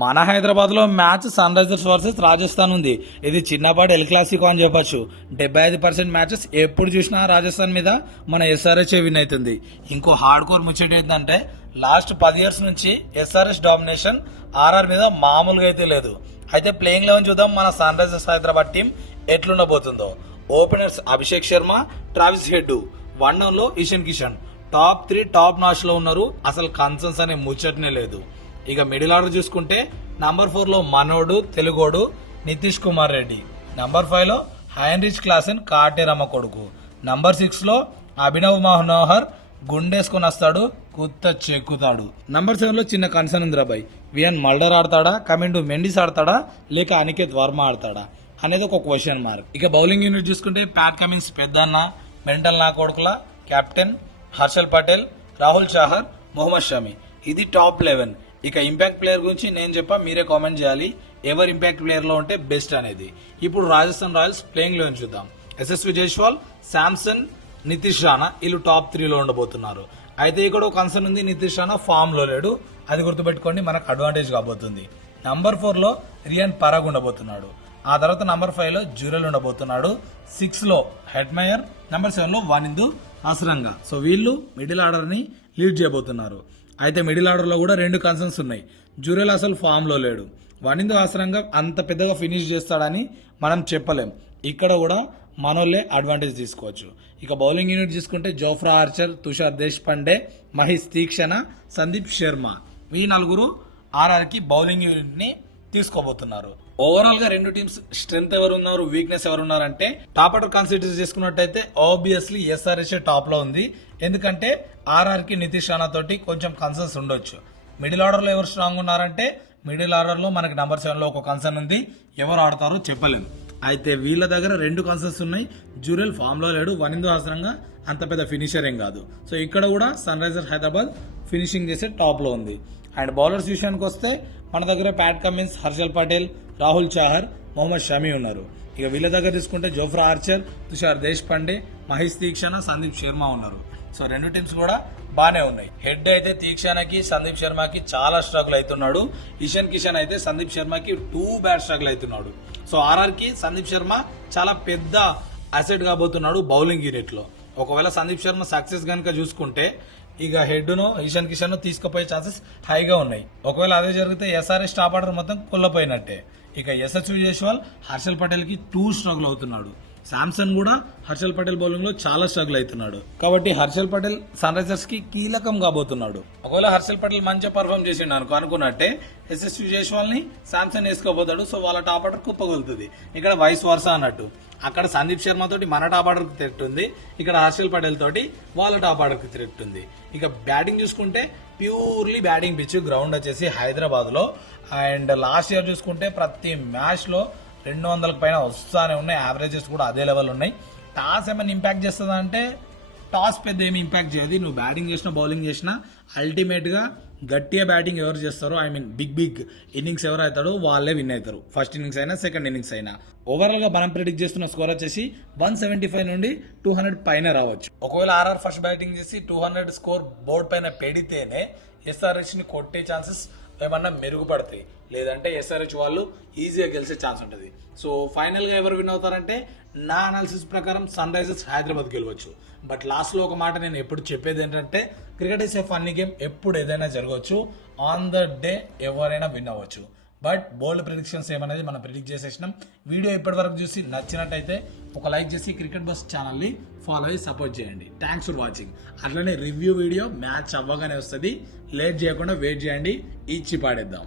మన హైదరాబాద్ లో match Sunrisers versus Rajasthan ఉంది. ఇది చిన్నపాటి ఎల్ క్లాసికో అని చెప్పొచ్చు. 75% మ్యాచెస్ ఎప్పుడు చూసినా రాజస్థాన్ మీద మన ఎస్ఆర్హెచ్ విన్ అవుతుంది. ఇంకో హార్డ్ కోర్ ముచ్చట ఏంటంటే లాస్ట్ 10 years నుంచి ఎస్ఆర్హెచ్ డామినేషన్ ఆర్ఆర్ మీద మామూలుగా అయితే లేదు. అయితే ప్లేయింగ్ 11 చూద్దాం మన సన్ రైజర్స్ హైదరాబాద్ టీం ఎట్లుండబోతుందో. Openers Abhishek Sharma, Travis Head, one down లో Ishan Kishan. Top 3 top notch లో ఉన్నారు. అసలు కన్సర్న్స్ అనే ముచ్చటనే లేదు. ఇక మిడిల్ ఆర్డర్ చూసుకుంటే నంబర్ 4 లో మనోడు తెలుగోడు నితీష్ కుమార్ రెడ్డి, నంబర్ 5 లో హైన్రిచ్ క్లాసెన్ కాటేరమ్మ కొడుకు, నంబర్ 6 లో అభినవ్ మనోహర్ గుండేసుకుని వస్తాడు, కుత్త చెక్కుతాడు. నంబర్ 7 లో చిన్న కన్సర్న్ ఉంది రాబాయ్, వియన్ మల్డర్ ఆడతాడా, కమిండు మెండిస్ ఆడతాడా, లేక అనికేత్ వర్మ ఆడతాడా అనేది ఒక క్వశ్చన్ మార్క్. ఇక బౌలింగ్ యూనిట్ చూసుకుంటే ప్యాట్ కమిన్స్ పెద్దన్న, మెంటల్ నా కొడుకుల, కెప్టెన్ హర్షల్ పటేల్, రాహుల్ చాహర్, మొహమ్మద్ షమి. ఇది టాప్ 11. ఇక ఇంపాక్ట్ ప్లేయర్ గురించి నేను చెప్పా, మీరే కామెంట్ చేయాలి ఎవరు ఇంపాక్ట్ ప్లేయర్ లో ఉంటే బెస్ట్ అనేది. ఇప్పుడు రాజస్థాన్ రాయల్స్ ప్లేయింగ్ లో చూద్దాం. యశస్వి జైస్వాల్, శాంసన్, నితీష్ రాణా వీళ్ళు టాప్ 3 లో ఉండబోతున్నారు. అయితే ఇక్కడ ఒక కన్సర్న్ ఉంది, నితీష్ రాణా ఫామ్ లో లేడు, అది గుర్తుపెట్టుకోండి, మనకు అడ్వాంటేజ్ కాబోతుంది. నంబర్ 4 లో రియాన్ పరాగ్ ఉండబోతున్నాడు. ఆ తర్వాత నంబర్ 5 లో జూరెల్ ఉండబోతున్నాడు. 6 లో హెడ్మయర్, నంబర్ 7 లో వానిందు ఆసరంగా. సో వీళ్ళు మిడిల్ ఆర్డర్ ని లీడ్ చేయబోతున్నారు. అయితే మిడిల్ ఆర్డర్ లో కూడా 2 కన్సర్న్స్ ఉన్నాయి. జూరెల్ అసలు ఫామ్ లో లేడు, వనిందు ఆసరంగా అంత పెద్దగా ఫినిష్ చేస్తాడని మనం చెప్పలేం. ఇక్కడ కూడా మనోళ్ళే అడ్వాంటేజ్ తీసుకోవచ్చు. ఇక బౌలింగ్ యూనిట్ చూసుకుంటే జోఫ్రా ఆర్చర్, తుషార్ దేశ్ పండే, మహేష్ తీక్షణ, సందీప్ శర్మ ఈ 4 ఆర్ఆర్ కి బౌలింగ్ యూనిట్ ని తీసుకోబోతున్నారు. ఓవరాల్ గా 2 టీమ్స్ స్ట్రెంత్ ఎవరు ఉన్నారు, వీక్నెస్ ఎవరు ఉన్నారంటే టాప్ ఆర్డర్ కన్సిడర్ చేసుకున్నట్టయితే ఆబ్వియస్లీ ఎస్ఆర్హెచ్ టాప్ లో ఉంది. ఎందుకంటే ఆర్ఆర్ కి నితీష్ రాణా తోటి కొంచెం కన్సర్న్స్ ఉండొచ్చు. మిడిల్ ఆర్డర్ లో ఎవరు స్ట్రాంగ్ ఉన్నారంటే మిడిల్ ఆర్డర్ లో మనకి నంబర్ 7 లో ఒక కన్సర్న్ ఉంది, ఎవరు ఆడతారో చెప్పలేము. అయితే వీళ్ళ దగ్గర 2 కన్సర్న్స్ ఉన్నాయి. జూరెల్ ఫామ్ లో లేడు, వనిందు ఆసరంగా అంత పెద్ద ఫినిషర్ ఏం కాదు. సో ఇక్కడ కూడా సన్ రైజర్స్ హైదరాబాద్ ఫినిషింగ్ చేసే టాప్ లో ఉంది. అండ్ బౌలర్స్ విషయానికి వస్తే మన దగ్గర ప్యాట్ కమిన్స్, హర్షల్ పటేల్, రాహుల్ చాహర్, మొహమ్మద్ షమి ఉన్నారు. ఇక వీళ్ళ దగ్గర తీసుకుంటే జోఫ్రా ఆర్చర్, తుషార్ దేశ్ పండే, మహేష్ తీక్షణ, సందీప్ శర్మ ఉన్నారు. సో 2 టీమ్స్ కూడా బానే ఉన్నాయి. హెడ్ అయితే తీక్షణకి, సందీప్ శర్మకి చాలా స్ట్రగుల్ అవుతున్నాడు. ఇషన్ కిషన్ అయితే సందీప్ శర్మకి 2 బ్యాడ్ స్ట్రగుల్ అవుతున్నాడు. సో ఆర్ఆర్ కి సందీప్ శర్మ చాలా పెద్ద అసెట్ కాబోతున్నాడు బౌలింగ్ యూనిట్ లో. ఒకవేళ సందీప్ శర్మ సక్సెస్ కనుక చూసుకుంటే ఇక హెడ్ ను ఇషన్ కిషన్ ను తీసుకుపోయే ఛాన్సెస్ హైగా ఉన్నాయి. ఒకవేళ అదే జరిగితే ఎస్ఆర్ఎస్ టాప్ ఆర్డర్ మొత్తం కుల్లపోయినట్టే. ఇక యశస్వి జైస్వాల్ హర్షల్ పటేల్ కి 2 స్ట్రగుల్ అవుతున్నాడు. శాంసన్ కూడా హర్షల్ పటేల్ బౌలింగ్ లో చాలా స్ట్రగుల్ అవుతున్నాడు. కాబట్టి హర్షల్ పటేల్ సన్ రైజర్స్ కి కీలకం కాబోతున్నాడు. ఒకవేళ హర్షల్ పటేల్ మంచిగా పర్ఫామ్ చేసిండు అనుకున్నట్టే యశస్వి జైస్వాల్ ని శాంసన్ వేసుకోబోతాడు. సో వాళ్ళ టాప్ ఆర్డర్ కుప్పగలుగుతుంది. ఇక్కడ వైస్ వర్సా అన్నట్టు. అక్కడ సందీప్ శర్మ తోటి మన టాప్ ఆర్డర్ కి థ్రెట్ ఉంది, ఇక్కడ హర్షల్ పటేల్ తోటి వాళ్ళ టాప్ ఆర్డర్ కి థ్రెట్ ఉంది. ఇక బ్యాటింగ్ చూసుకుంటే ప్యూర్లీ బ్యాటింగ్ పిచ్, గ్రౌండ్ వచ్చేసి హైదరాబాద్ లో. అండ్ లాస్ట్ ఇయర్ చూసుకుంటే ప్రతి మ్యాచ్ లో 200కు పైన వస్తానే ఉన్నాయి. యావరేజెస్ కూడా అదే లెవెల్ ఉన్నాయి. టాస్ ఏమైనా ఇంపాక్ట్ చేస్తుందా అంటే టాస్ పెద్ద ఏమి ఇంపాక్ట్ చేయదు. నువ్వు బ్యాటింగ్ చేసినా బౌలింగ్ చేసినా అల్టిమేట్ గా గట్టిగా బ్యాటింగ్ ఎవరు చేస్తారో, ఐ మీన్ బిగ్ ఇన్నింగ్స్ ఎవరు అవుతాడో వాళ్ళే విన్ అవుతారు. ఫస్ట్ ఇన్నింగ్స్ అయినా సెకండ్ ఇన్నింగ్స్ అయినా. ఓవరాల్ గా మనం ప్రిడిక్ట్ చేస్తున్న స్కోర్ వచ్చేసి 175 నుండి 200 పైన రావచ్చు. ఒకవేళ ఆర్ఆర్ ఫస్ట్ బ్యాటింగ్ చేసి 200 స్కోర్ బోర్డ్ పైన పెడితేనే ఎస్ఆర్హెచ్ ని కొట్టే ఛాన్సెస్ ఏమన్నా మెరుగుపడతాయి. లేదంటే ఎస్ఆర్హెచ్ వాళ్ళు ఈజీగా గెలిచే ఛాన్స్ ఉంటుంది. సో ఫైనల్ గా ఎవరు విన్ అవుతారంటే నా అనాలిసిస్ ప్రకారం సన్ రైజర్స్ హైదరాబాద్ గెలవచ్చు. బట్ లాస్ట్ లో ఒక మాట నేను ఎప్పుడు చెప్పేది ఏంటంటే cricket is a funny game, ఎప్పుడు ఏదైనా జరగవచ్చు. ఆన్ ద డే ఎవరైనా విన్ అవ్వచ్చు. బట్ బోల్డ్ ప్రిడిక్షన్స్ ఏమనేది మనం ప్రిడిక్ట్ చేసేసినాం. వీడియో ఇప్పటి వరకు చూసి నచ్చినట్టయితే ఒక లైక్ చేసి క్రికెట్ బస్ ఛానల్ ని ఫాలో అయ్యి సపోర్ట్ చేయండి. Thanks for watching. అట్లనే రివ్యూ వీడియో మ్యాచ్ అవ్వగానే వస్తుంది. లేట్ చేయకుండా వెయిట్ చేయండి, ఇచ్చి పాడేద్దాం.